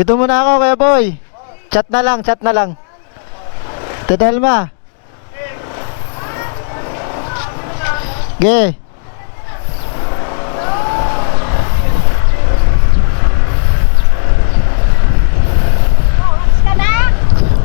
Dito muna ako, Kuya Boy. Chat na lang, chat na lang. Tedelma. Ge.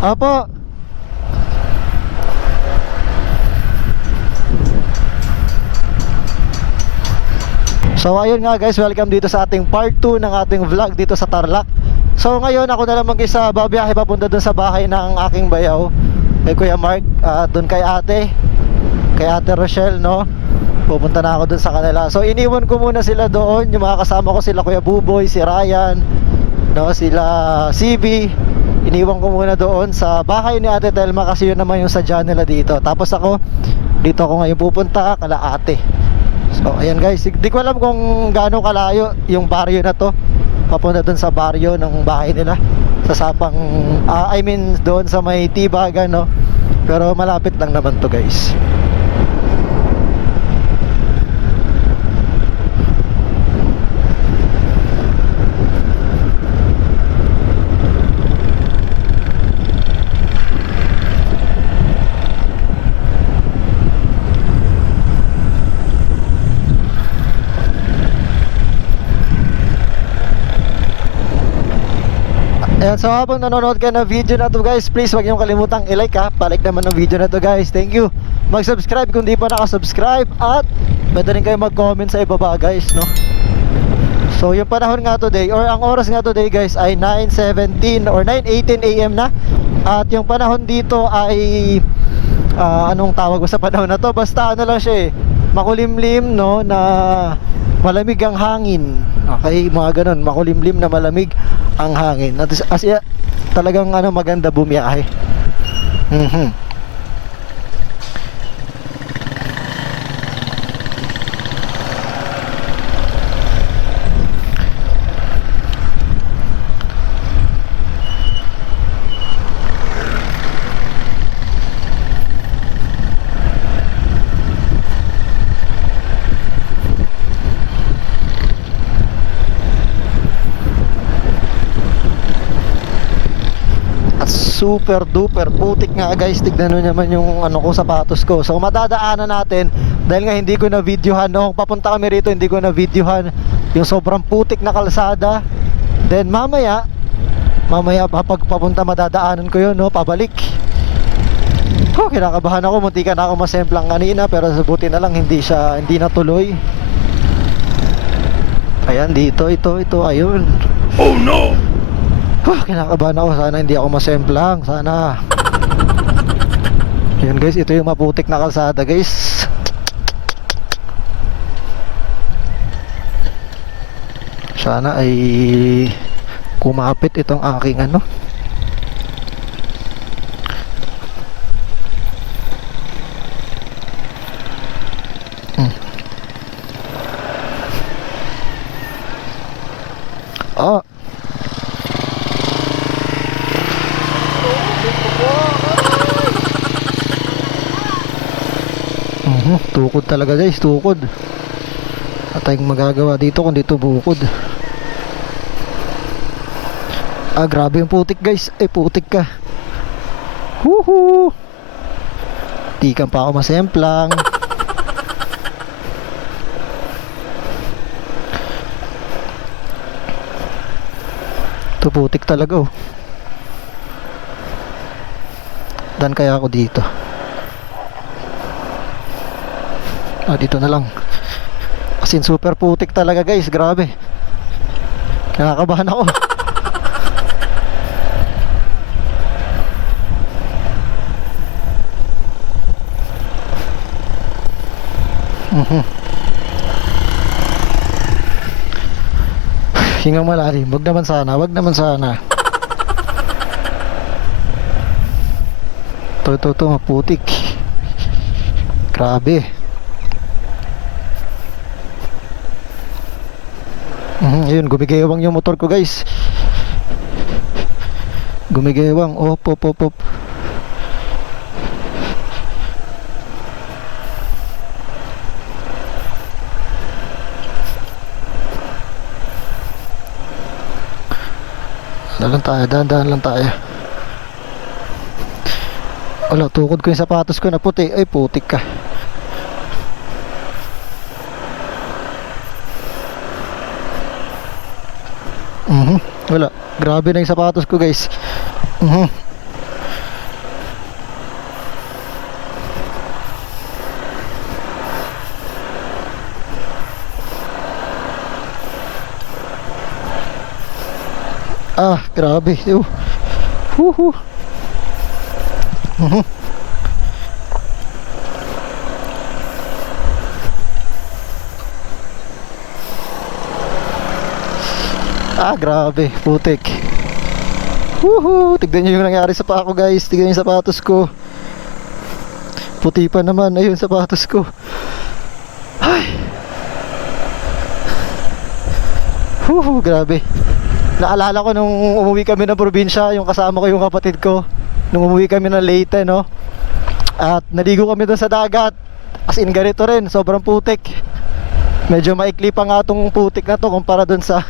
Opo. So ayun nga guys, welcome dito sa ating part 2 ng ating vlog dito sa Tarlac. So ngayon ako na lang mag-isa babiyahe papunta dun sa bahay ng aking bayaw, kay Kuya Mark, dun kay Ate Rochelle, no? Pupunta na ako dun sa kanila. So iniwan ko muna sila doon, yung mga kasama ko, sila Kuya Buboy, si Ryan, no? Sila CB. Iniwan ko muna doon sa bahay ni Ate Telma kasi yun naman yung sadya nila dito. Tapos dito ako ngayon pupunta kala Ate. So ayan guys, di ko alam kung gaano kalayo yung baryo na to papunta dun sa baryo ng bahay nila sa Sapang, I mean doon sa may Tibagan, no? Pero malapit lang naman to guys. Ayan, so habang nanonood ka ng video na to guys, please wag niyong kalimutang i-like ha. Pa-like naman ng video na to guys. Thank you. Mag-subscribe kung di pa nakasubscribe. At pwede rin kayo mag-comment sa ibaba guys, no? So yung panahon nga today, or ang oras nga today guys, ay 9:17 or 9:18 AM na. At yung panahon dito ay anong tawag mo sa panahon na to? Basta ano lang siya makulimlim, no? Na malamig ang hangin. Okay, mga ganun, makulimlim na malamig ang hangin. At talagang maganda bumiyahe. Super duper putik nga guys. Tignan nyo naman yung ko, sapatos ko. So madadaanan natin, dahil nga hindi ko na videohan noong papunta kami rito, hindi ko na videohan yung sobrang putik na kalsada. Then mamaya pag papunta madadaanan ko yun, no, pabalik. Kinakabahan ako, muntikan na ako masemplang kanina, pero buti na lang hindi natuloy. Ayan dito, ito ayun. Oh no! Kinakabahan ako, sana hindi ako masemplang, sana. Yan guys, ito yung maputik na kalsada guys. Sana ay kumapit itong aking tukod talaga guys, tukod. At tayong magagawa dito kung dito bukod. Grabe yung putik guys. Putik ka. Huhu. Di ka pa ako masemplang. Ito putik talaga Dan kaya ako dito. Dito na lang. As in super putik talaga guys, grabe. Kinakabahan ako. Hingang malalim. Wag naman sana. Wag naman sana. Ito. Maputik. Grabe. Ayun, gumigewang yung motor ko, guys. Gumigewang. Op. Dahan lang tayo. Wala, tukod ko yung sapatos ko na puti. Ay, putik ka. Wala, grabe na yung sapatos ko, guys. Grabe. Huhu. Grabe, putik. Tignan nyo yung nangyari sa paa ko, guys. Tignan yung sapatos ko. Puti pa naman. Ayun, sapatos ko. Ay. Grabe. Naalala ko nung umuwi kami ng probinsya, yung kasama ko yung kapatid ko. Nung umuwi kami ng Leyte, no? At naligo kami doon sa dagat. As in, ganito rin. Sobrang putik. Medyo maikli pa nga tong putik na to kumpara doon sa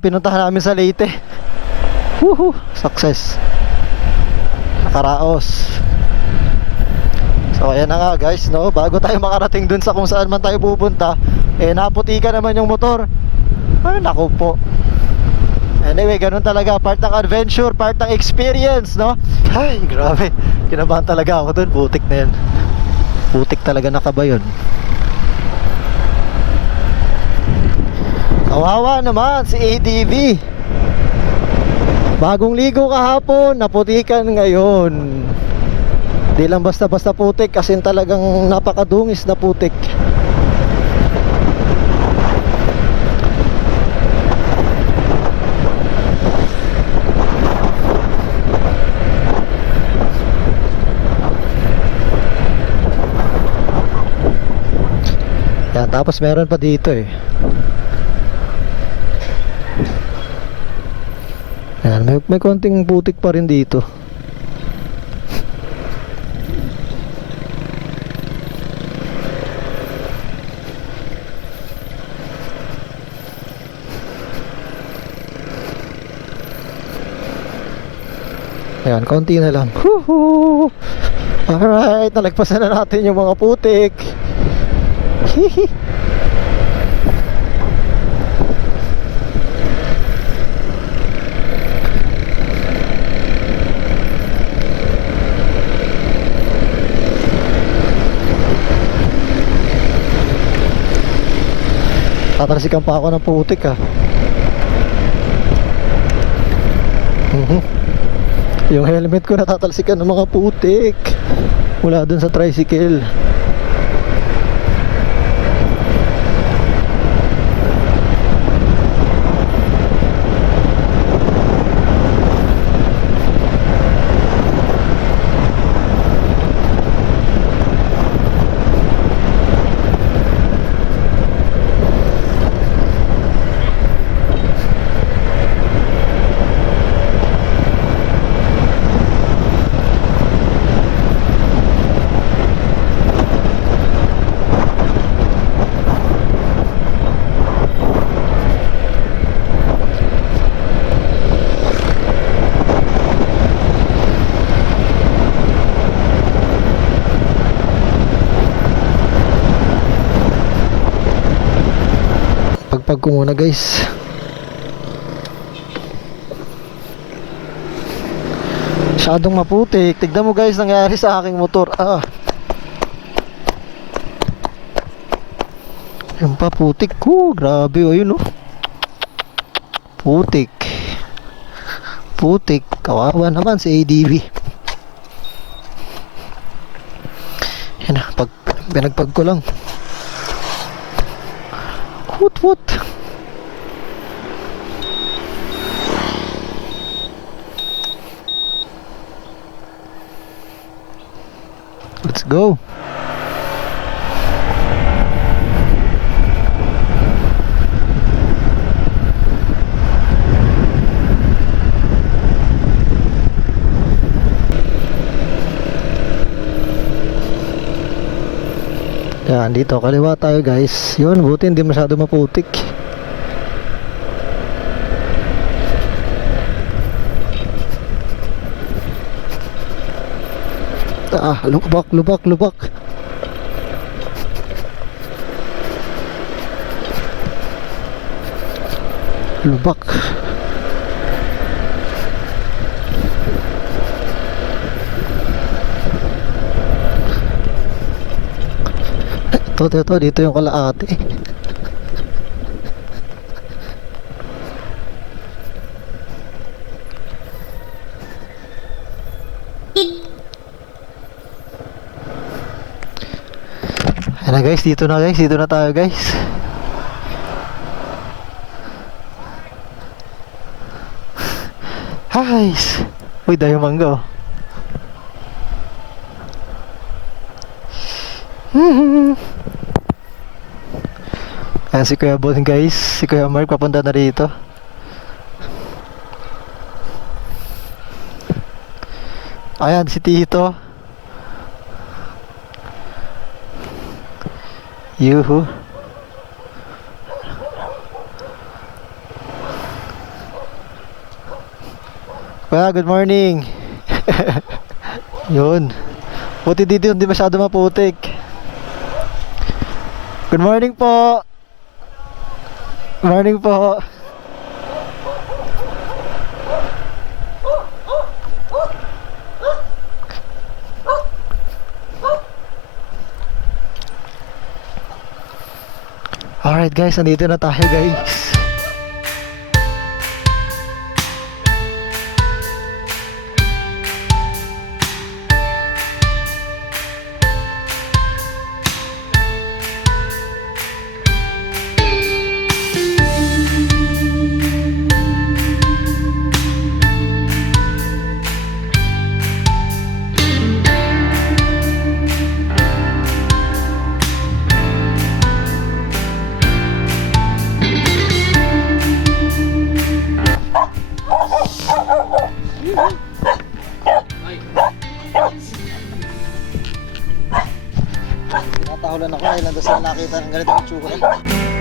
pinuntahan namin sa Leyte. Success. Nakaraos. So ayan na nga, guys, no? Bago tayo makarating dun sa kung saan man tayo pupunta, naputikan naman yung motor. Naku po. Anyway, ganun talaga. Part ng adventure, part ng experience, no? Ay, grabe. Kinabahan talaga ako dun. Putik na yan. Putik talaga na kaba yun. Kawawa naman si ADV. Bagong ligo kahapon, naputikan ngayon. Di lang basta-basta putik, kasi talagang napakadungis na putik. Yan, tapos meron pa dito eh. Yan, may konting putik pa rin dito. Ayan, konti na lang. Alright, nalagpasan na natin yung mga putik. Hihi. Tatalsikan pa ako ng putik Yung helmet ko natatalsikan ng mga putik mula dun sa tricycle. Pagpag ko muna, guys. Masyadong maputik. Tignan mo, guys, nangyari sa aking motor. Yung pa putik ko. Grabe, yun putik. Putik. Kawawa naman si ADV. Yan na, pinagpag ko lang. What? Let's go. Yan, dito kaliwa tayo guys. Yun, buti hindi masyado maputik. Lubak, lubak, lubak. Lubak. Ito, dito yung kalaate. Ayan na guys, dito na tayo guys. Guys, uy, dayo mangga. Ayan si Kuya Bon guys, si Kuya Mark papunta na rito. Ayan si Tito. Yuhu. Kuya, good morning. Yun. Buti dito hindi masyado maputik. Good morning po. Morning po. Alright guys, nandito na tayo guys. Tinatahulan ako dahil nandun sila nakita ng ganitong itsura.